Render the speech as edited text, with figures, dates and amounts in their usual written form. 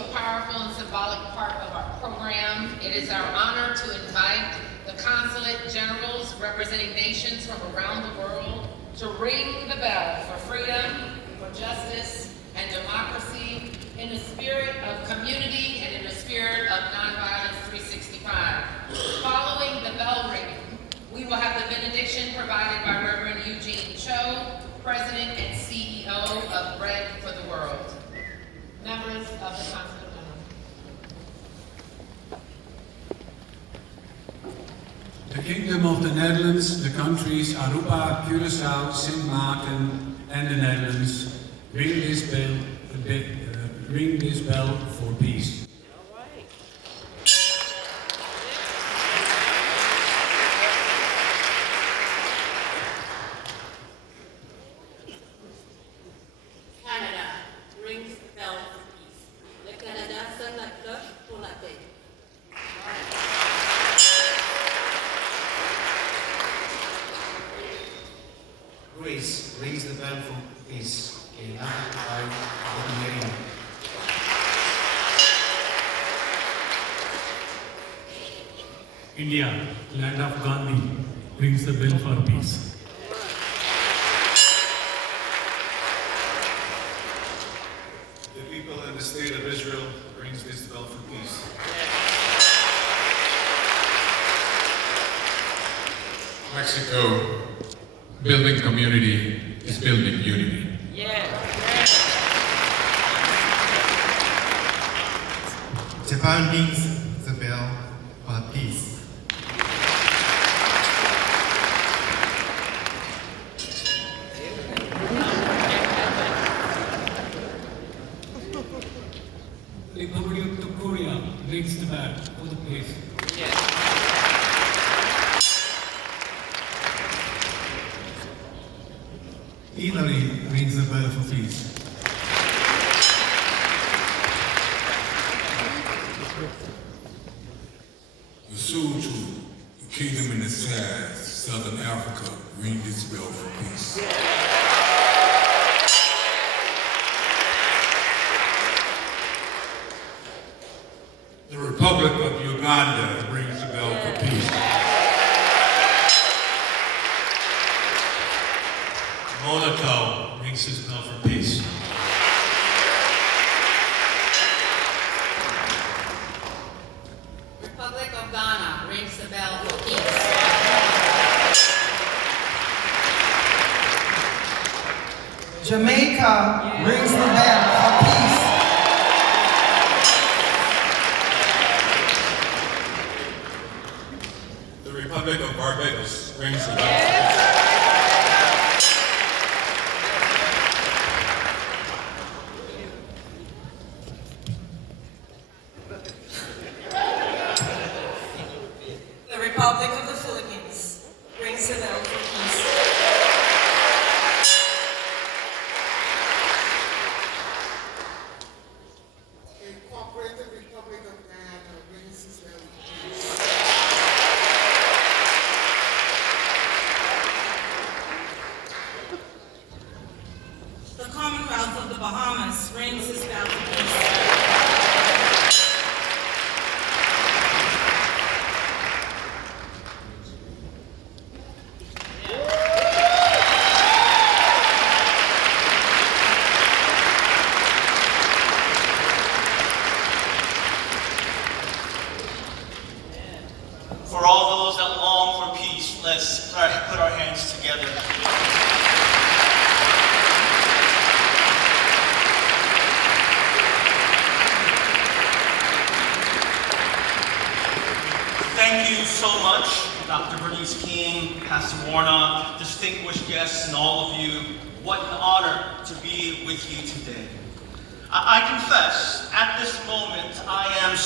a powerful and symbolic part of our program. It is our honor to invite the Consulate generals representing nations from around the world to ring the bell for freedom, for justice, and democracy in the spirit of community and in the spirit of Nonviolence 365. Following the bell ringing, we will have the benediction provided by Reverend Eugene Cho, President and CEO of Bread for the World. Members of the Consulate General. The Kingdom of the Netherlands, the countries Aruba, Curaçao, Sint Maarten, and the Netherlands ring this bell for peace. Greece rings the bell for peace in Atlanta. India, land of Gandhi, rings the bell for peace. The people in the state of Israel rings this bell for peace. Mexico, building community is building unity. Japan rings the bell for peace. The Republic of Korea rings the bell for the peace. Italy rings the bell for peace. Lesotho, the kingdom in the south, Southern Africa, ring this bell for peace. The Republic of Uganda rings the bell for peace. Monaco rings this bell for peace. Republic of Ghana rings the bell for peace. Jamaica rings the bell for peace. The Republic of Barbados rings the bell for peace. The Republic of the Philippines rings the bell for peace. The Cooperative Republic of Ghana rings the bell for peace. The Commonwealth of the Bahamas rings its bell for peace. For all those that long for peace, let's put our hands together. Thank you so much, Dr. Bernice King, Pastor Warnock, distinguished guests, and all of you. What an honor to be with you today. I confess, at this moment, I am